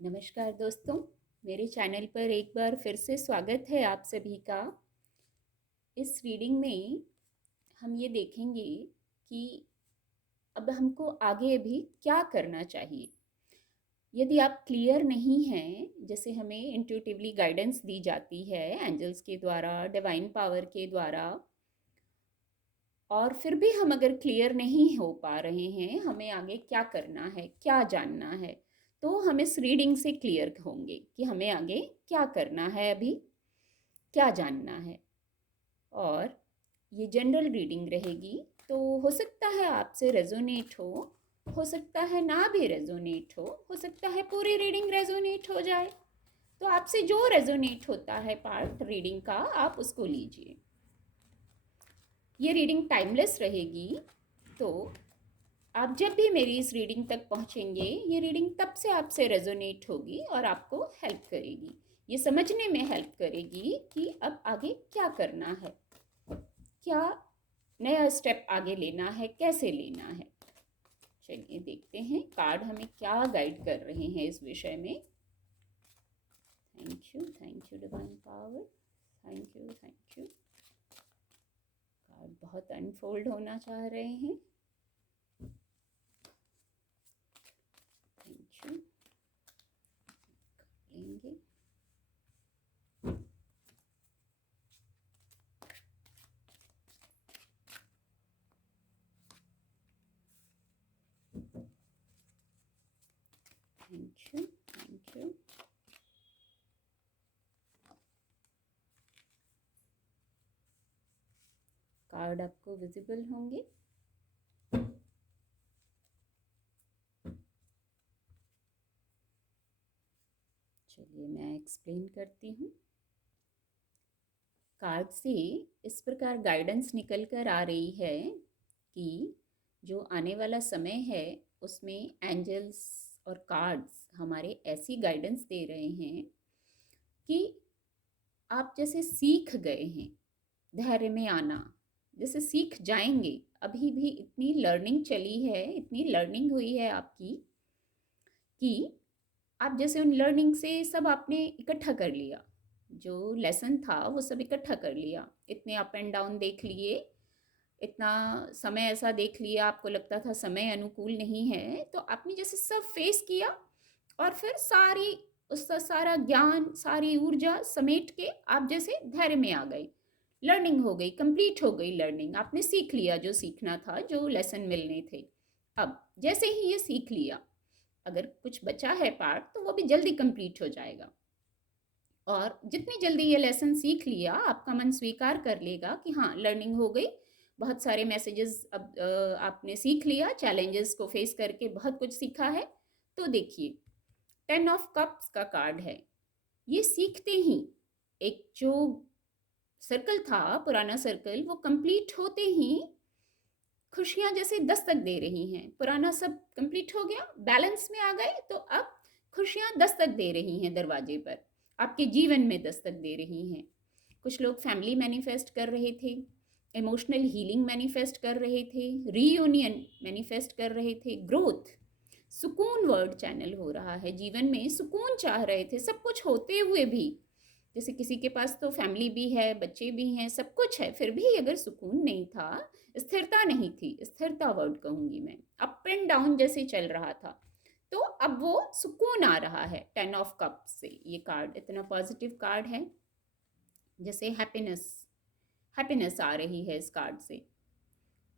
नमस्कार दोस्तों, मेरे चैनल पर एक बार फिर से स्वागत है आप सभी का। इस रीडिंग में हम ये देखेंगे कि अब हमको आगे भी क्या करना चाहिए। यदि आप क्लियर नहीं हैं, जैसे हमें इंट्यूटिवली गाइडेंस दी जाती है एंजल्स के द्वारा, डिवाइन पावर के द्वारा, और फिर भी हम अगर क्लियर नहीं हो पा रहे हैं हमें आगे क्या करना है, क्या जानना है, तो हम इस रीडिंग से क्लियर होंगे कि हमें आगे क्या करना है, अभी क्या जानना है। और ये जनरल रीडिंग रहेगी, तो हो सकता है आपसे रेजोनेट हो सकता है ना भी रेजोनेट हो सकता है पूरी रीडिंग रेजोनेट हो जाए। तो आपसे जो रेजोनेट होता है पार्ट रीडिंग का, आप उसको लीजिए। ये रीडिंग टाइमलेस रहेगी, तो आप जब भी मेरी इस रीडिंग तक पहुंचेंगे, ये रीडिंग तब से आपसे रेजोनेट होगी और आपको हेल्प करेगी, ये समझने में हेल्प करेगी कि अब आगे क्या करना है, क्या नया स्टेप आगे लेना है, कैसे लेना है। चलिए देखते हैं कार्ड हमें क्या गाइड कर रहे हैं इस विषय में। Thank you divine power, thank you. Card बहुत अनफोल्ड होना चाह रहे हैं। Thank you. लेंगे। Thank you. कार्ड आपको विजिबल होंगे। चलिए मैं एक्सप्लेन करती हूँ। कार्ड से इस प्रकार गाइडेंस निकल कर आ रही है कि जो आने वाला समय है उसमें एंजल्स और कार्ड्स हमारे ऐसी गाइडेंस दे रहे हैं कि आप जैसे सीख गए हैं धैर्य में आना, जैसे सीख जाएंगे। अभी भी इतनी लर्निंग चली है, इतनी लर्निंग हुई है आपकी कि आप जैसे उन लर्निंग से सब आपने इकट्ठा कर लिया, जो लेसन था वो सब इकट्ठा कर लिया। इतने अप एंड डाउन देख लिए, इतना समय ऐसा देख लिया आपको लगता था समय अनुकूल नहीं है, तो आपने जैसे सब फेस किया और फिर सारी उसका सारा ज्ञान, सारी ऊर्जा समेट के आप जैसे धैर्य में आ गए। लर्निंग हो गई, कंप्लीट हो गई लर्निंग, आपने सीख लिया जो सीखना था, जो लेसन मिलने थे। अब जैसे ही ये सीख लिया, अगर कुछ बचा है पार्ट तो वो भी जल्दी कंप्लीट हो जाएगा। और जितनी जल्दी ये लेसन सीख लिया, आपका मन स्वीकार कर लेगा कि हाँ लर्निंग हो गई, बहुत सारे मैसेजेस अब आपने सीख लिया, चैलेंजेस को फेस करके बहुत कुछ सीखा है। तो देखिए 10 ऑफ कप्स का कार्ड है। ये सीखते ही एक जो सर्कल था, पुराना सर्कल, वो कंप्लीट होते ही खुशियां जैसे दस्तक दे रही हैं। पुराना सब कंप्लीट हो गया, बैलेंस में आ गए, तो अब खुशियां दस्तक दे रही हैं दरवाजे पर, आपके जीवन में दस्तक दे रही हैं। कुछ लोग फैमिली मैनिफेस्ट कर रहे थे, इमोशनल हीलिंग मैनिफेस्ट कर रहे थे, रीयूनियन मैनिफेस्ट कर रहे थे, ग्रोथ, सुकून वर्ड चैनल हो रहा है। जीवन में सुकून चाह रहे थे, सब कुछ होते हुए भी, जैसे किसी के पास तो फैमिली भी है, बच्चे भी हैं, सब कुछ है, फिर भी अगर सुकून नहीं था, स्थिरता नहीं थी, स्थिरता वर्ड कहूंगी मैं, अप एंड डाउन जैसे चल रहा था, तो अब वो सुकून आ रहा है 10 ऑफ कप से। ये कार्ड इतना पॉजिटिव कार्ड है, जैसे हैप्पीनेस, हैप्पीनेस आ रही है इस कार्ड से।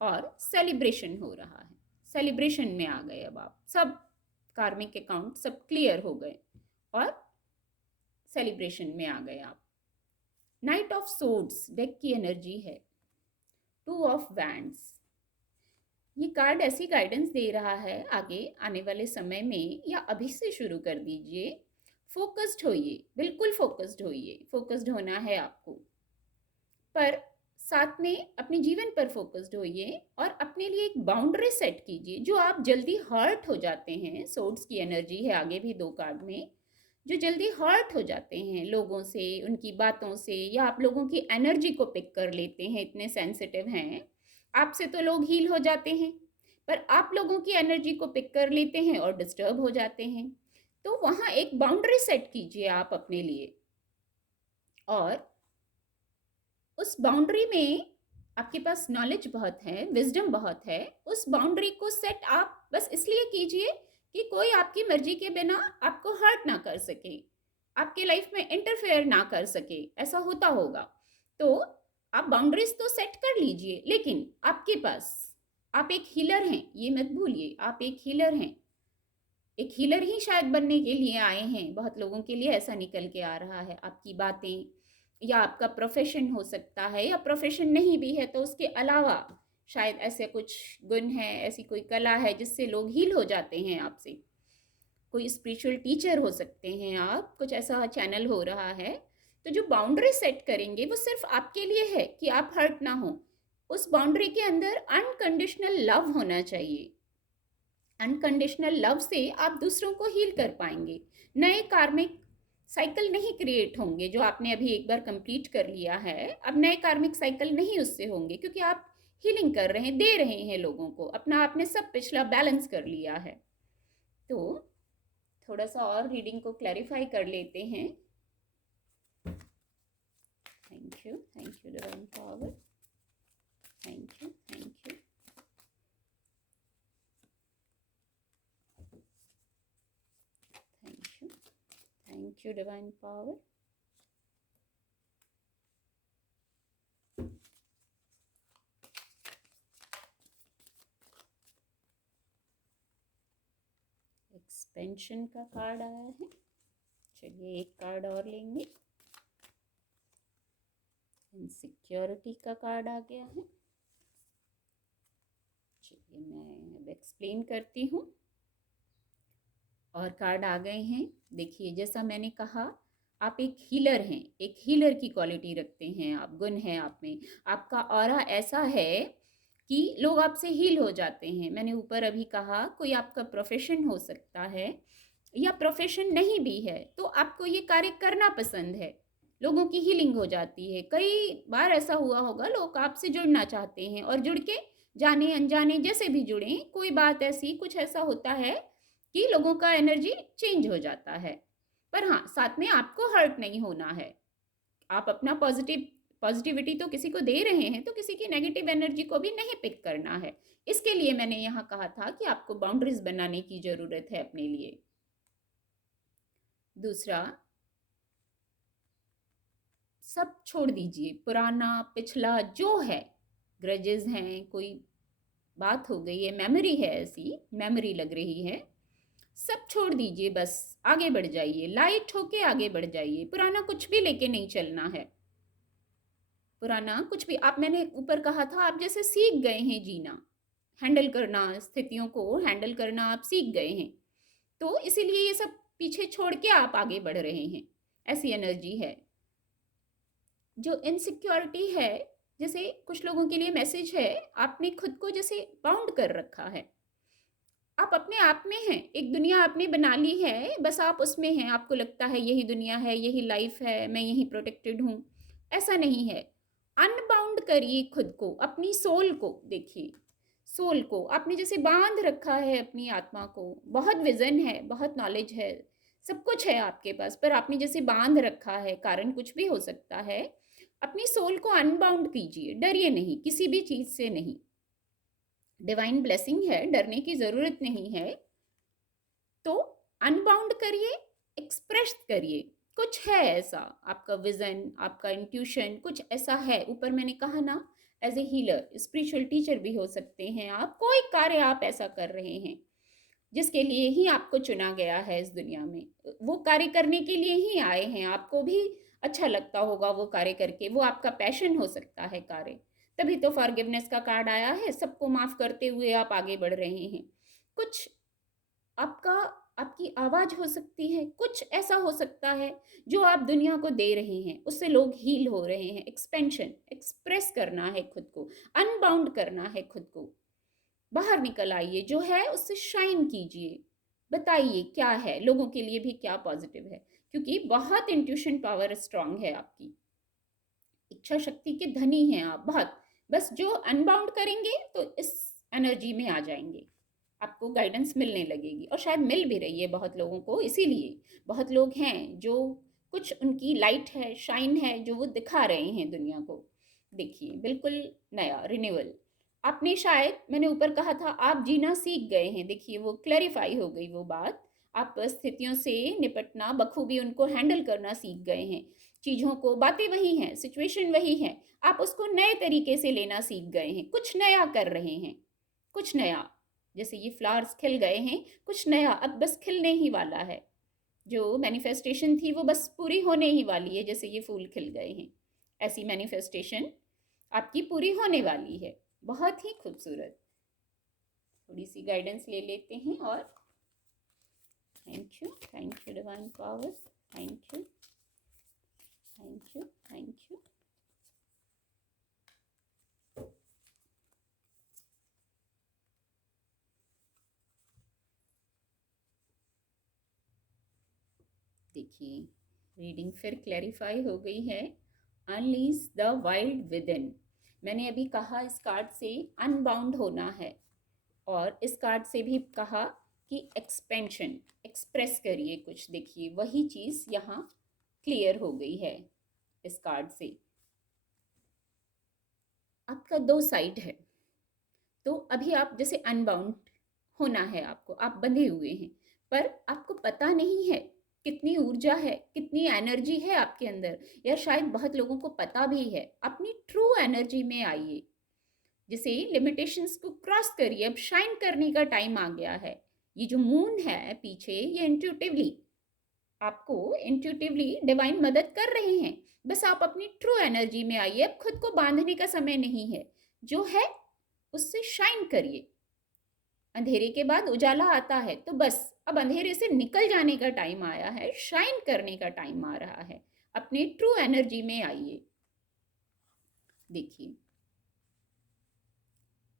और सेलिब्रेशन हो रहा है, सेलिब्रेशन में आ गए अब आप सब, कार्मिक अकाउंट सब क्लियर हो गए और सेलिब्रेशन में आ गए आप। नाइट ऑफ सोर्ड्स डेक की एनर्जी है, 2 ऑफ वैंड्स। ये कार्ड ऐसी गाइडेंस दे रहा है आगे आने वाले समय में, या अभी से शुरू कर दीजिए। फोकस्ड होइए, बिल्कुल फोकस्ड होइए, फोकस्ड होना है आपको, पर साथ में अपने जीवन पर फोकस्ड होइए और अपने लिए एक बाउंड्री सेट कीजिए। जो आप जल्दी हर्ट हो जाते हैं, सोर्ड्स की एनर्जी है आगे भी 2 कार्ड में, जो जल्दी हर्ट हो जाते हैं लोगों से, उनकी बातों से, या आप लोगों की एनर्जी को पिक कर लेते हैं, इतने सेंसिटिव हैं। आपसे तो लोग हील हो जाते हैं, पर आप लोगों की एनर्जी को पिक कर लेते हैं और डिस्टर्ब हो जाते हैं। तो वहाँ एक बाउंड्री सेट कीजिए आप अपने लिए, और उस बाउंड्री में आपके पास नॉलेज बहुत है, विजडम बहुत है, उस बाउंड्री को सेट आप बस इसलिए कीजिए कि कोई आपकी मर्जी के बिना आपको हर्ट ना कर सके, आपके लाइफ में इंटरफेयर ना कर सके। ऐसा होता होगा तो आप बाउंड्रीज तो सेट कर लीजिए, लेकिन आपके पास, आप एक हीलर हैं, ये मत भूलिए, आप एक हीलर हैं। एक हीलर ही शायद बनने के लिए आए हैं, बहुत लोगों के लिए ऐसा निकल के आ रहा है आपकी बातें, या आपका प्रोफेशन हो सकता है, या प्रोफेशन नहीं भी है तो उसके अलावा शायद ऐसे कुछ गुण है, ऐसी कोई कला है जिससे लोग हील हो जाते हैं आपसे। कोई स्पिरिचुअल टीचर हो सकते हैं आप, कुछ ऐसा चैनल हो रहा है। तो जो बाउंड्री सेट करेंगे वो सिर्फ आपके लिए है कि आप हर्ट ना हो। उस बाउंड्री के अंदर अनकंडीशनल लव होना चाहिए। अनकंडीशनल लव से आप दूसरों को हील कर पाएंगे। नए कार्मिक साइकिल नहीं क्रिएट होंगे, जो आपने अभी एक बार कंप्लीट कर लिया है अब नए कार्मिक साइकिल नहीं उससे होंगे, क्योंकि आप हीलिंग कर रहे हैं, दे रहे हैं लोगों को अपना, आपने सब पिछला बैलेंस कर लिया है। तो थोड़ा सा और रीडिंग को क्लैरिफाई कर लेते हैं। Thank you divine power, thank you, thank you. Thank you, divine power. Expansion का कार्ड आया है, चलिए एक कार्ड और लेंगे। इनसिक्योरिटी का कार्ड आ गया है, चलिए मैं अब एक्सप्लेन करती हूँ। और कार्ड आ गए हैं। देखिए, जैसा मैंने कहा, आप एक हीलर हैं, एक हीलर की क्वालिटी रखते हैं आप, गुण है आप में। आपका ऑरा ऐसा है कि लोग आपसे हील हो जाते हैं। मैंने ऊपर अभी कहा कोई आपका प्रोफेशन हो सकता है, या प्रोफेशन नहीं भी है तो आपको ये कार्य करना पसंद है, लोगों की हीलिंग हो जाती है। कई बार ऐसा हुआ होगा, लोग आपसे जुड़ना चाहते हैं और जुड़ के जाने अनजाने जैसे भी जुड़े, कोई बात ऐसी कुछ ऐसा होता है कि लोगों का एनर्जी चेंज हो जाता है। पर हाँ, साथ में आपको हर्ट नहीं होना है। आप अपना पॉजिटिविटी तो किसी को दे रहे हैं, तो किसी की नेगेटिव एनर्जी को भी नहीं पिक करना है। इसके लिए मैंने यहाँ कहा था कि आपको बाउंड्रीज बनाने की जरूरत है अपने लिए। दूसरा, सब छोड़ दीजिए, पुराना पिछला जो है, ग्रजेस हैं, कोई बात हो गई है, मेमोरी है, ऐसी मेमोरी लग रही है, सब छोड़ दीजिए, बस आगे बढ़ जाइए, लाइट होके आगे बढ़ जाइए। पुराना कुछ भी लेके नहीं चलना है। पुराना कुछ भी, आप, मैंने ऊपर कहा था, आप जैसे सीख गए हैं जीना, हैंडल करना, स्थितियों को हैंडल करना आप सीख गए हैं, तो इसीलिए ये सब पीछे छोड़ के आप आगे बढ़ रहे हैं, ऐसी एनर्जी है। जो इनसिक्योरिटी है, जैसे कुछ लोगों के लिए मैसेज है, आपने खुद को जैसे बाउंड कर रखा है। आप अपने आप में हैं, एक दुनिया आपने बना ली है, बस आप उसमें हैं, आपको लगता है यही दुनिया है, यही लाइफ है, मैं यही प्रोटेक्टेड हूँ। ऐसा नहीं है। अनबाउंड करिए खुद को, अपनी सोल को देखिए। सोल को आपने जैसे बांध रखा है, अपनी आत्मा को, बहुत विजन है, बहुत नॉलेज है, सब कुछ है आपके पास, पर आपने जैसे बांध रखा है, कारण कुछ भी हो सकता है। अपनी सोल को अनबाउंड कीजिए, डरिए नहीं, किसी भी चीज से नहीं। डिवाइन ब्लेसिंग है, डरने की जरूरत नहीं है। तो अनबाउंड करिए, एक्सप्रेस करिए, कुछ है ऐसा, आपका विजन, आपका इंट्यूशन, कुछ ऐसा है। ऊपर मैंने कहा ना, as a healer, spiritual teacher भी हो सकते हैं आप। कोई कार्य आप ऐसा कर रहे हैं जिसके लिए ही आपको चुना गया है इस दुनिया में, वो कार्य करने के लिए ही आए हैं। आपको भी अच्छा लगता होगा वो कार्य करके, वो आपका पैशन हो सकता है कार्य, तभी तो फॉरगिवनेस का कार्ड आया है। सबको माफ करते हुए आप आगे बढ़ रहे हैं। कुछ आपका, आपकी आवाज हो सकती है, कुछ ऐसा हो सकता है जो आप दुनिया को दे रहे हैं, उससे लोग हील हो रहे हैं। एक्सपेंशन, एक्सप्रेस करना है खुद को, अनबाउंड करना है खुद को, बाहर निकल आइए, जो है उससे शाइन कीजिए, बताइए क्या है, लोगों के लिए भी क्या पॉजिटिव है, क्योंकि बहुत इंट्यूशन पावर स्ट्रांग है आपकी, इच्छा शक्ति के धनी हैं आप बहुत। बस जो अनबाउंड करेंगे तो इस एनर्जी में आ जाएंगे। आपको गाइडेंस मिलने लगेगी, और शायद मिल भी रही है बहुत लोगों को। इसीलिए बहुत लोग हैं जो कुछ उनकी लाइट है, शाइन है, जो वो दिखा रहे हैं दुनिया को। देखिए, बिल्कुल नया रिन्यूअल। आपने शायद, मैंने ऊपर कहा था, आप जीना सीख गए हैं। देखिए, वो क्लैरिफाई हो गई वो बात। आप स्थितियों से निपटना, बखूबी उनको हैंडल करना सीख गए हैं। चीज़ों को, बातें वही हैं, सिचुएशन वही है, आप उसको नए तरीके से लेना सीख गए हैं, कुछ नया कर रहे हैं, कुछ नया। जैसे ये फ्लावर्स खिल गए हैं, कुछ नया अब बस खिलने ही वाला है। जो मैनिफेस्टेशन थी वो बस पूरी होने ही वाली है। जैसे ये फूल खिल गए हैं, ऐसी मैनिफेस्टेशन आपकी पूरी होने वाली है। बहुत ही खूबसूरत। थोड़ी सी गाइडेंस ले लेते हैं। और thank you divine powers, thank you, thank you, thank you. देखिए, रीडिंग फिर क्लैरिफाई हो गई है। Unleash the wild with in. मैंने अभी कहा इस कार्ड से अनबाउंड होना है, और इस कार्ड से भी कहा कि एक्सपेंशन, एक्सप्रेस करिए कुछ। देखिए, वही चीज़ यहाँ क्लियर हो गई है इस कार्ड से। आपका दो साइड है, तो अभी आप जैसे अनबाउंड होना है आपको, आप बंधे हुए हैं, पर आपको पता नहीं है कितनी ऊर्जा है, कितनी एनर्जी है आपके अंदर। या शायद बहुत लोगों को पता भी है। अपनी ट्रू एनर्जी में आइए, जिसे लिमिटेशंस को क्रॉस करिए। अब शाइन करने का टाइम आ गया है। ये जो मून है पीछे, ये इंट्यूटिवली आपको, इंट्यूटिवली डिवाइन मदद कर रहे हैं। बस आप अपनी ट्रू एनर्जी में आइए। अब खुद को बांधने का समय नहीं है। जो है उससे शाइन करिए। अंधेरे के बाद उजाला आता है, तो बस अब अंधेरे से निकल जाने का टाइम आया है, शाइन करने का टाइम आ रहा है। अपने ट्रू एनर्जी में आइए। देखिए,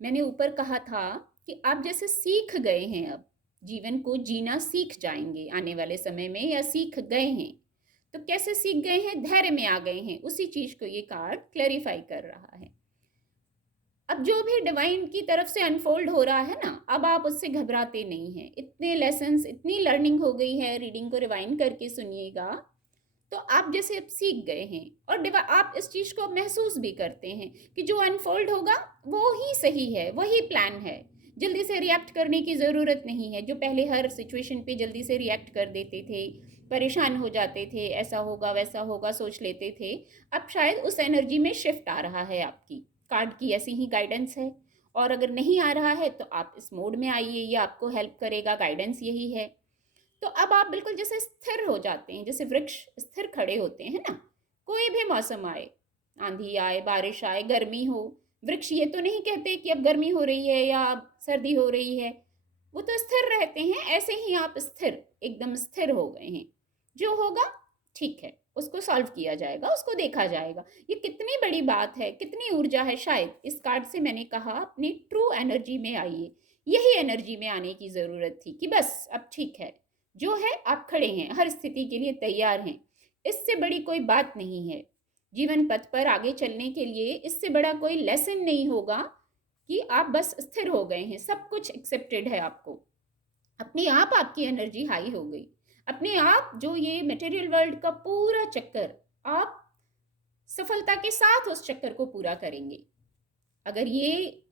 मैंने ऊपर कहा था कि आप जैसे सीख गए हैं, अब जीवन को जीना सीख जाएंगे आने वाले समय में, या सीख गए हैं। तो कैसे सीख गए हैं? धैर्य में आ गए हैं। उसी चीज को ये कार्ड क्लैरिफाई कर रहा है। अब जो भी डिवाइन की तरफ से अनफोल्ड हो रहा है ना, अब आप उससे घबराते नहीं हैं। इतने लेसन्स, इतनी लर्निंग हो गई है। रीडिंग को रिवाइंड करके सुनिएगा, तो आप जैसे अब सीख गए हैं, और आप इस चीज को महसूस भी करते हैं कि जो अनफोल्ड होगा वो ही सही है, वही प्लान है। जल्दी से रिएक्ट करने की ज़रूरत नहीं है। जो पहले हर सिचुएशन पे जल्दी से रिएक्ट कर देते थे, परेशान हो जाते थे, ऐसा होगा वैसा होगा सोच लेते थे, अब शायद उस एनर्जी में शिफ्ट आ रहा है। आपकी कार्ड की ऐसी ही गाइडेंस है। और अगर नहीं आ रहा है तो आप इस मोड में आइए, ये आपको हेल्प करेगा। गाइडेंस यही है। तो अब आप बिल्कुल जैसे स्थिर हो जाते हैं, जैसे वृक्ष स्थिर खड़े होते हैं ना। कोई भी मौसम आए, आंधी आए, बारिश आए, गर्मी हो, वृक्ष ये तो नहीं कहते कि अब गर्मी हो रही है या अब सर्दी हो रही है। वो तो स्थिर रहते हैं। ऐसे ही आप स्थिर, एकदम स्थिर हो गए हैं। जो होगा ठीक है, उसको सॉल्व किया जाएगा, उसको देखा जाएगा। ये कितनी बड़ी बात है, कितनी ऊर्जा है। शायद इस कार्ड से मैंने कहा अपनी ट्रू एनर्जी में आइए। यही एनर्जी में आने की ज़रूरत थी कि बस अब ठीक है, जो है आप खड़े हैं, हर स्थिति के लिए तैयार हैं। इससे बड़ी कोई बात नहीं है। जीवन पथ पर आगे चलने के लिए इससे बड़ा कोई लेसन नहीं होगा कि आप बस स्थिर हो गए हैं, सब कुछ एक्सेप्टेड है आपको। अपने आप आपकी एनर्जी हाई हो गई। अपने आप जो ये मटेरियल वर्ल्ड का पूरा चक्कर, आप सफलता के साथ उस चक्कर को पूरा करेंगे। अगर ये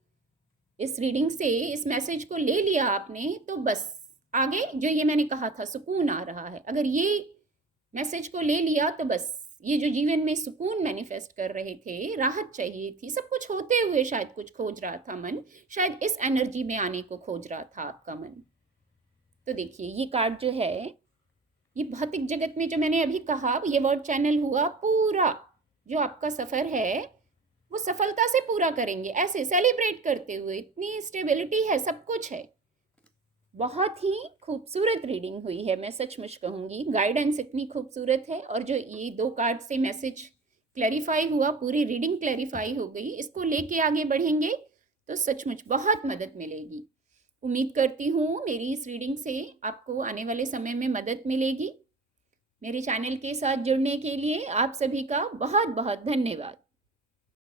इस रीडिंग से इस मैसेज को ले लिया आपने, तो बस आगे जो ये मैंने कहा था सुकून आ रहा है, अगर ये मैसेज को ले लिया तो बस ये जो जीवन में सुकून मैनिफेस्ट कर रहे थे, राहत चाहिए थी, सब कुछ होते हुए शायद कुछ खोज रहा था मन, शायद इस एनर्जी में आने को खोज रहा था आपका मन। तो देखिए, ये कार्ड जो है, ये भौतिक जगत में जो मैंने अभी कहा, ये वर्ड चैनल हुआ पूरा। जो आपका सफ़र है वो सफलता से पूरा करेंगे, ऐसे सेलिब्रेट करते हुए। इतनी स्टेबिलिटी है, सब कुछ है। बहुत ही खूबसूरत रीडिंग हुई है, मैं सचमुच कहूँगी। गाइडेंस इतनी खूबसूरत है, और जो ये दो कार्ड से मैसेज क्लैरिफाई हुआ, पूरी रीडिंग क्लैरिफाई हो गई। इसको लेके आगे बढ़ेंगे तो सचमुच बहुत मदद मिलेगी। उम्मीद करती हूँ मेरी इस रीडिंग से आपको आने वाले समय में मदद मिलेगी। मेरे चैनल के साथ जुड़ने के लिए आप सभी का बहुत बहुत धन्यवाद।